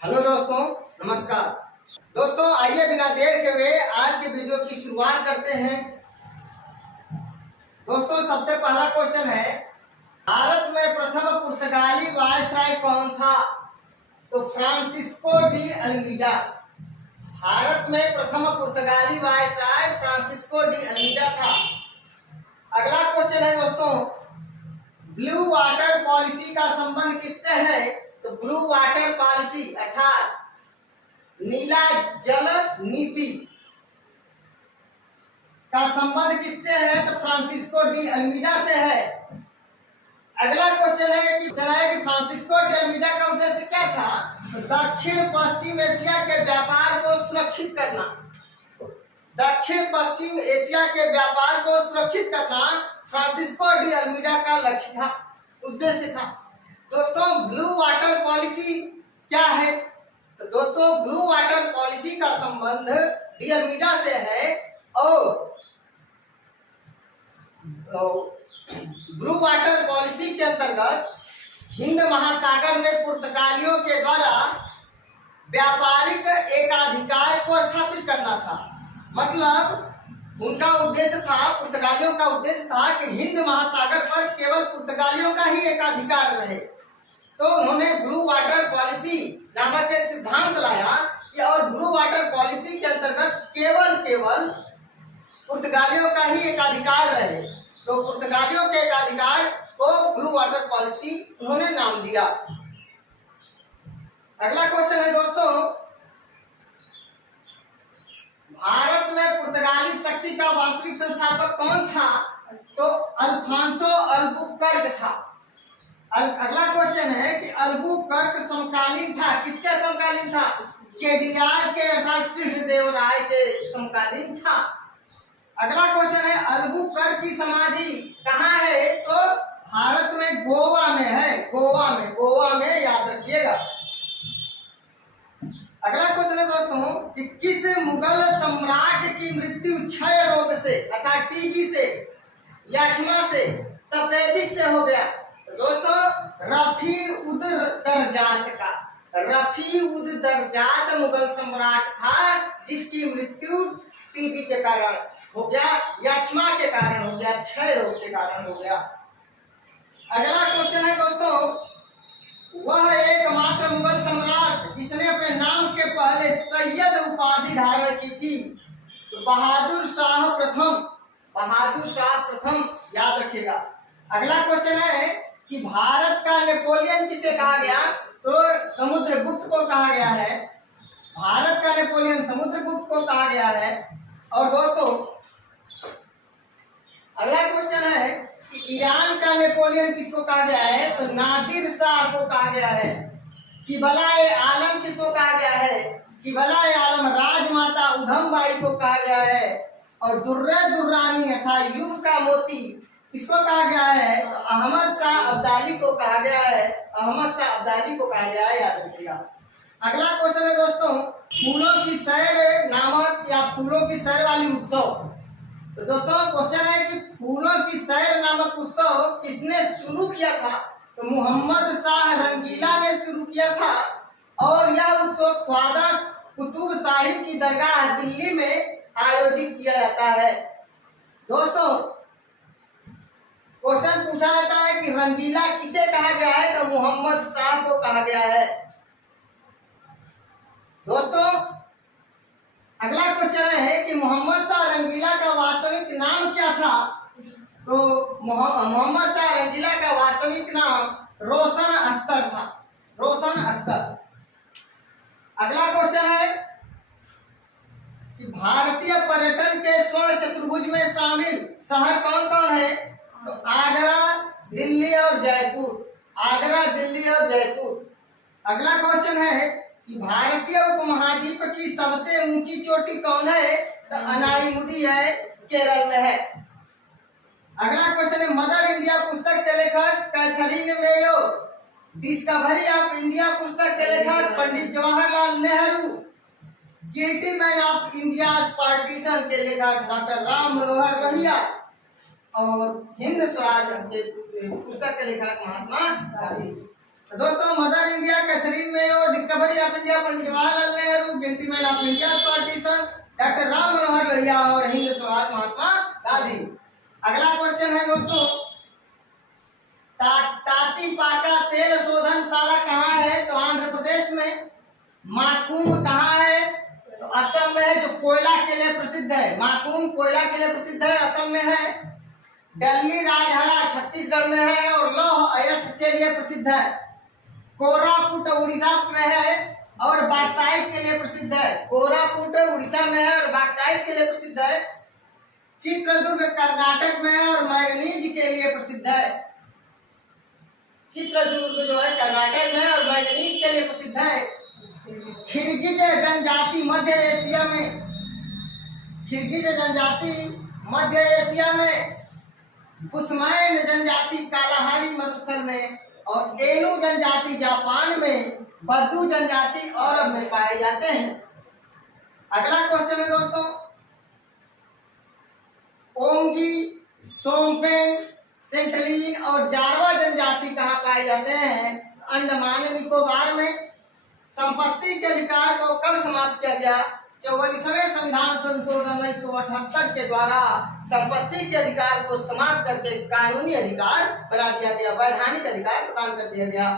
Hello दोस्तों, नमस्कार। दोस्तों आइए बिना देर के हुए आज के वीडियो की शुरुआत करते हैं। दोस्तों सबसे पहला क्वेश्चन है, भारत में प्रथम पुर्तगाली वायसराय कौन था? तो फ्रांसिस्को डी अल्मीडा। भारत में प्रथम पुर्तगाली वायसराय फ्रांसिस्को डी अल्मीडा था। अगला क्वेश्चन है दोस्तों, ब्लू वाटर पॉलिसी का संबंध किससे है? तो ब्लू वाटर पॉलिसी अर्थात नीला जल नीति का संबंध किससे है? तो फ्रांसिस्को डी अल्मीडा से है। अगला क्वेश्चन है कि फ्रांसिस्को डी अल्मीडा का उद्देश्य क्या था? तो दक्षिण पश्चिम एशिया के व्यापार को सुरक्षित करना। दक्षिण पश्चिम एशिया के व्यापार को सुरक्षित करना फ्रांसिस्को डी अल्मीडा का लक्ष्य था, उद्देश्य था। दोस्तों ब्लू वाटर पॉलिसी क्या है? तो दोस्तों ब्लू वाटर पॉलिसी का संबंध डी अल्मीडा से है और ब्लू वाटर पॉलिसी के अंतर्गत हिंद महासागर में पुर्तगालियों के द्वारा व्यापारिक एकाधिकार को स्थापित करना था। मतलब उनका उद्देश्य था, पुर्तगालियों का उद्देश्य था कि हिंद महासागर पर केवल पुर्तगालियों का ही एकाधिकार रहे। तो उन्होंने ब्लू वाटर पॉलिसी नामक एक सिद्धांत लाया कि और ब्लू वाटर पॉलिसी के अंतर्गत केवल पुर्तगालियों का ही एकाधिकार रहे। तो पुर्तगालियों के एकाधिकार को ब्लू वाटर पॉलिसी उन्होंने नाम दिया। अगला क्वेश्चन है दोस्तों, भारत में पुर्तगाली शक्ति का वास्तविक संस्थापक कौन था? तो अल्फांसो अल्बुकर्क था। अगला क्वेश्चन है कि अल्बुकर्क समकालीन था, किसके समकालीन था? केडीआर के अर्थात कृष्णदेवराय के समकालीन था। अगला क्वेश्चन है, अल्बुकर्क की समाधि कहाँ है? तो भारत में गोवा में है, गोवा में याद रखिएगा। अगला क्वेश्चन है दोस्तों कि किस मुगल सम्राट की मृत्यु क्षय रोग से अर्थात टीबी से, यक्ष्मा से, तपेदिक से हो गया? दोस्तों रफी उद दरजात मुगल सम्राट था जिसकी मृत्यु टीबी के कारण हो गया, यक्ष्मा के कारण हो गया, क्षय रोग के कारण हो गया। अगला क्वेश्चन है दोस्तों, वह एकमात्र मुगल सम्राट जिसने अपने नाम के पहले सैयद उपाधि धारण की थी। तो बहादुर शाह प्रथम याद रखिएगा। अगला क्वेश्चन है कि भारत का नेपोलियन किसे कहा गया? तो समुद्रगुप्त को कहा गया है। भारत का नेपोलियन समुद्रगुप्त को कहा गया है। और दोस्तों अगला क्वेश्चन है कि ईरान का नेपोलियन किसको कहा गया है? तो नादिर शाह को कहा गया है। किबलाए आलम किसको कहा गया है? किबलाए आलम राजमाता उधमबाई को कहा गया है। और दुर्रे दुर्रानी अर्थात युग का मोती किसको कहा गया है? तो अहमद शाह अब्दाली को कहा गया है। याद रखिएगा। अगला क्वेश्चन है दोस्तों, फूलों की सैर नामक या फूलों की सैर वाली उत्सव। तो दोस्तों क्वेश्चन है कि फूलों की सैर नामक उत्सव किसने शुरू किया था? तो मोहम्मद शाह रंगीला ने शुरू किया था। और यह उत्सव ख्वाजा कुतुब साहिब की दरगाह दिल्ली में आयोजित किया जाता है। दोस्तों क्वेश्चन पूछा जाता है कि रंगीला किसे कहा गया है? तो मोहम्मद शाह को कहा गया है। दोस्तों अगला क्वेश्चन है कि मोहम्मद शाह रंगीला का वास्तविक नाम क्या था? तो मोहम्मद शाह रंगीला का वास्तविक नाम रोशन अख्तर था, रोशन अख्तर। अगला क्वेश्चन है कि भारतीय पर्यटन के स्वर्ण चतुर्भुज में शामिल शहर कौन कौन है? तो आगरा, दिल्ली और जयपुर। अगला क्वेश्चन है कि भारतीय उपमहाद्वीप की सबसे ऊंची चोटी कौन है? तो अनाईमुडी है, केरल में है। अगला क्वेश्चन है, मदर इंडिया पुस्तक के लेखक Katherine Mayo. Discovery of India पुस्तक के लेखक Pandit Jawaharlal Nehru. Guilty man of India partition के लेखक डॉक्टर राम मनोहर लोहिया। और हिंद स्वराज पुस्तक के लेखक महात्मा गांधी। दोस्तों mother India, Katherine Mayo, discovery of India Pandit Jawaharlal Nehru, gentleman of India partition doctor Ram Manohar Lohia और हिंद स्वराज महात्मा गांधी। अगला क्वेश्चन है दोस्तों, ताती पाका तेल शोधनशाला कहाँ है? तो आंध्र प्रदेश में। माकूम कहाँ है? तो असम में है, जो कोयला के लिए प्रसिद्ध है। माकूम कोयला के लिए प्रसिद्ध है, असम में है। दिल्ली राजहरा छत्तीसगढ़ में है और लौह अयस्क के लिए प्रसिद्ध है। कोरापुट उड़ीसा में है और बॉक्साइट के लिए प्रसिद्ध है। कोरापुट उड़ीसा में है और बॉक्साइट के लिए प्रसिद्ध है। चित्रदुर्ग कर्नाटक में है और मैग्नीज के लिए प्रसिद्ध है। चित्रदुर्ग जो है कर्नाटक में और मैग्नीज के लिए प्रसिद्ध है। किर्गिज जनजाति मध्य एशिया में, किर्गिज जनजाति मध्य एशिया में, बुशमैन जनजाति कालाहारी मरुस्थल में और एनु जनजाति जापान में, बद्दू जनजाति यूरोप में पाए जाते हैं। अगला क्वेश्चन है दोस्तों, ओंगी, सोमपेन, सेंटलिन और जारवा जनजाति कहाँ पाए जाते हैं? अंडमान निकोबार में। संपत्ति के अधिकार को कब समाप्त किया गया? 44वें संविधान संशोधन 1978 के द्वारा संपत्ति के अधिकार को समाप्त करके कानूनी अधिकार बना दिया गया, वैधानिक अधिकार प्रदान कर दिया गया।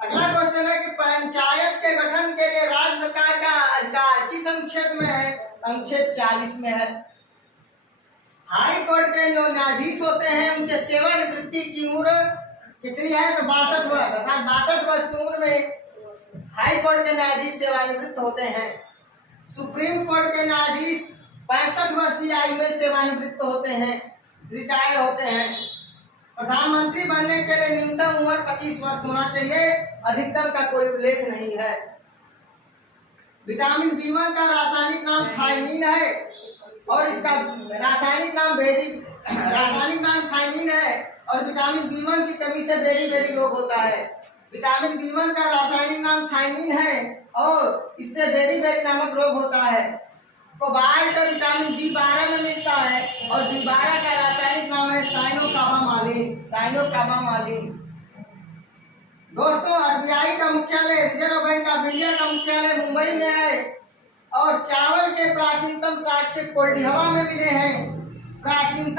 अगला क्वेश्चन है कि पंचायत के गठन के लिए राज्य सरकार का अधिकार किस अनुच्छेद में है? अनुच्छेद 40 में है। हाई कोर्ट के जो न्यायाधीश होते हैं उनके सेवानिवृत्ति की उम्र कितनी है? तो 62 वर्ष, अर्थात 62 वर्ष की उम्र में हाई कोर्ट के न्यायाधीश सेवानिवृत्त होते हैं। सुप्रीम कोर्ट के न्यायाधीश 65 वर्ष की आयु में सेवानिवृत्त होते हैं, रिटायर होते हैं। प्रधानमंत्री बनने के लिए न्यूनतम उम्र 25 वर्ष होना चाहिए, अधिकतम का कोई उल्लेख नहीं है। विटामिन B1 का रासायनिक नाम थायमीन है और इसका रासायनिक नाम थायमीन है और विटामिन B1 की कमी से बेरी रोग होता है। विटामिन B1 का रासायनिक नाम थायमीन है और इससे बेरी नामक रोग होता है। कोबाल्ट विटामिन B12 में मिलता है और B12 का रासायनिक नाम है साइनोकार्बामालिन। दोस्तों, RBI का मुख्यालय, रिजर्व बैंक ऑफ इंडिया का मुख्यालय मुंबई में है और चावल के प्राचीनतम साक्ष्य कोल्डिहवा में मिले हैं। प्राचीन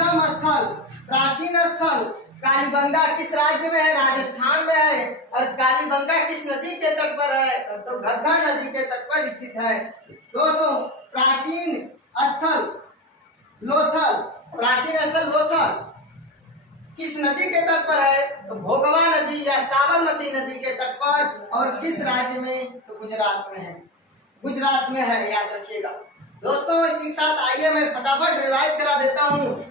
स्थल कालीबंगा किस राज्य में है? राजस्थान में है। और कालीबंगा किस नदी के तट पर है? तो घग्घा नदी के तट पर स्थित है। दोस्तों, प्राचीन स्थल लोथल किस नदी के तट पर है? तो भोगवा नदी या साबरमती नदी के तट पर। और किस राज्य में? तो गुजरात में है। गुजरात में है, याद रखिएगा। दोस्तों, इसी के साथ आइए मैं फटाफट रिवाइज करा देता हूँ।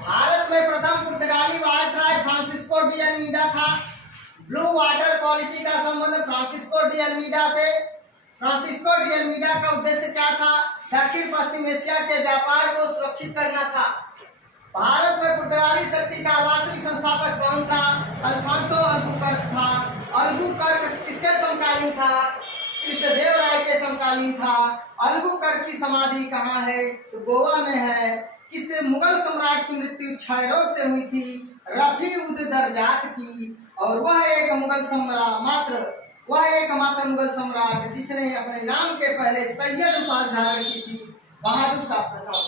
भारत में प्रथम पुर्तगाली वायसराय फ्रांसिस्को डी अल्मीडा था। ब्लू वाटर पॉलिसी का संबंध फ्रांसिस्को डी अल्मीडा से। फ्रांसिस्को डी अल्मीडा का उद्देश्य क्या था? दक्षिण पश्चिम एशिया के व्यापार को सुरक्षित करना था। भारत में पुर्तगाली शक्ति का वास्तविक संस्थापक कौन था? अल्फांसो अल्बुकर्क था। अल्बुकर्क किसके समकालीन था? कृष्णदेवराय के समकालीन था। अल्बुकर्क की समाधि कहाँ है? तो गोवा में है। किस मुगल सम्राट की मृत्यु क्षय रोग से हुई थी? रफी उद दरजात की। और वह एक मात्र मुगल सम्राट जिसने अपने नाम के पहले सैयद उपाधि धारण की थी, बहादुर शाह प्रथम।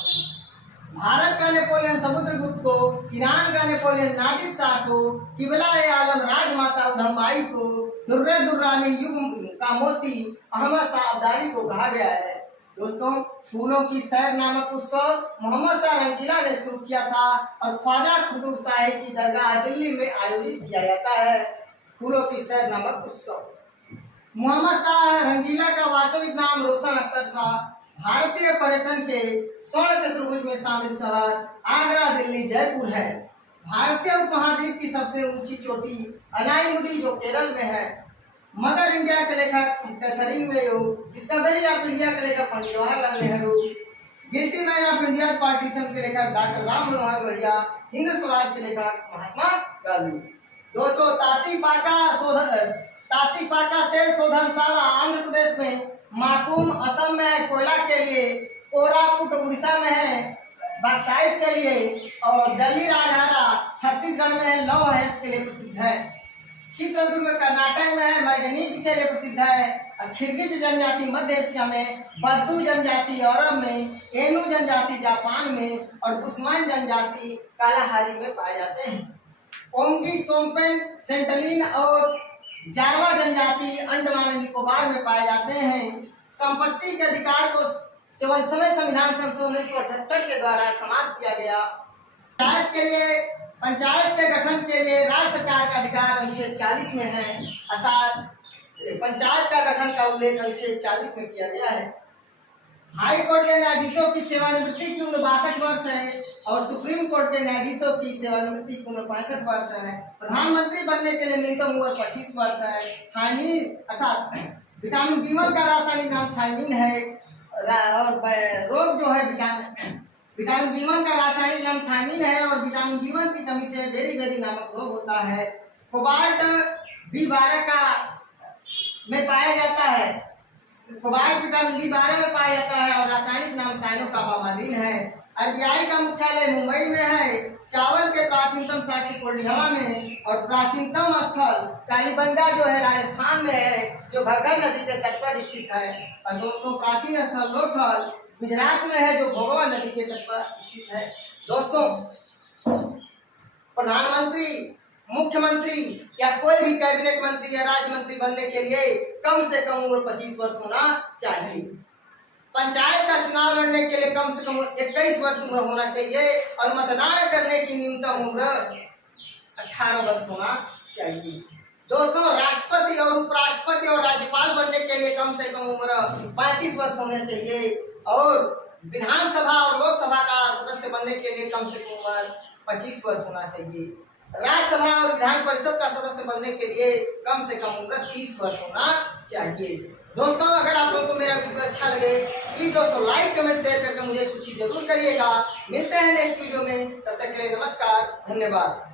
भारत का नेपोलियन समुद्रगुप्त को, ईरान का नेपोलियन नादिर शाह को, किबला-ए आलम राजमाता उधमबाई को, दुर्रे दुर्रानी युग का मोती अहमद शाह अब्दाली को कहा गया है। दोस्तों, फूलों की सैर नामक उत्सव मोहम्मद शाह रंगीला ने शुरू किया था और ख्वाजा कुतुब शाही की दरगाह दिल्ली में आयोजित किया जाता है। फूलों की सैर नामक उत्सव। मोहम्मद शाह रंगीला का वास्तविक नाम रोशन अख्तर था। भारतीय पर्यटन के स्वर्ण चतुर्भुज में शामिल शहर आगरा, दिल्ली, जयपुर है। भारतीय उपमहाद्वीप की सबसे ऊंची चोटी अनाईमुडी जो केरल में है। मदर इंडिया के लेखक Katherine Mayo. Discovery of India के लेखक Pandit Jawaharlal Nehru. Guilty man of India partition के लेखक डॉक्टर राम मनोहर लोहिया। हिंद स्वराज के लेखक महात्मा गांधी। दोस्तों, तातीपाका तेल शोधनशाला आंध्र प्रदेश में, माकूम असम में है कोयला के लिए, कोरापुट उड़ीसा में है बॉक्साइट के लिए और दिल्ली राजहरा छत्तीसगढ़ में है लौह अयस्क के लिए प्रसिद्ध है। चित्रदुर्ग कर्नाटक में है, मैंगनीज के लिए प्रसिद्ध है। खिरगिज जनजाति मध्य एशिया में, बद्दू जनजाति यूरोप में, एनु जनजाति जापान में और बुस्मान जनजाति कालाहारी में पाए जाते हैं। ओंगी, सोमपेन, सेंटलिन और जारवा जनजाति अंडमान निकोबार में पाए जाते हैं। संपत्ति के अधिकार को 44वें संविधान संशोधन 1978 के द्वारा समाप्त किया गया। पंचायत के गठन के लिए राज्य सरकार का अधिकार अनुच्छेद 40 में है, अर्थात पंचायत का गठन का उल्लेख अनुच्छेद 40 में किया गया है। हाई कोर्ट के न्यायाधीशों की सेवानिवृत्ति की उम्र 62 वर्ष है और सुप्रीम कोर्ट के न्यायाधीशों की सेवानिवृत्ति की उम्र 65 वर्ष है। प्रधानमंत्री बनने के लिए न्यूनतम उम्र 25 वर्ष है। थायमीन अर्थात विटामिन B1 का रासायनिक नाम थायमीन है और रोग जो है विटामिन B1 का रासायनिक नाम थायमीन है और विटामिन B1 की कमी से बेरी नामक रोग होता है। कोबाल्ट B12 का में पाया जाता है। कोबाल्ट विटामिन B12 में पाया जाता है और रासायनिक नाम साइनोकार्बामालिन है। आरबीआई का मुख्यालय मुंबई में है। चावल के प्राचीनतम साक्ष्य कोल्डिहवा में और प्राचीनतम स्थल कालीबंगा जो है राजस्थान में है, जो घग्गर नदी के तट पर स्थित है। और दोस्तों प्राचीन स्थल लोथल गुजरात में है, जो भोगवा नदी के तट पर स्थित है। दोस्तों प्रधानमंत्री, मुख्यमंत्री या कोई भी कैबिनेट मंत्री या राज्य मंत्री बनने के लिए कम से कम उम्र 25 वर्ष होना चाहिए। पंचायत का चुनाव लड़ने के लिए कम से कम 21 वर्ष उम्र होना चाहिए और मतदान करने की न्यूनतम उम्र 18 वर्ष होना चाहिए। दोस्तों राष्ट्रपति और उपराष्ट्रपति और राज्यपाल बनने के लिए कम से कम उम्र 35 वर्ष होना चाहिए और विधानसभा और लोकसभा का सदस्य बनने के लिए कम से कम उम्र 25 वर्ष होना चाहिए। राज्यसभा और विधान परिषद का सदस्य बनने के लिए कम से कम उम्र 30 वर्ष होना चाहिए। दोस्तों अगर आप लोगों को मेरा वीडियो अच्छा लगे प्लीज दोस्तों लाइक कमेंट शेयर करके मुझे सूची जरूर करिएगा। मिलते हैं नेक्स्ट वीडियो में, तब तक के लिए नमस्कार, धन्यवाद।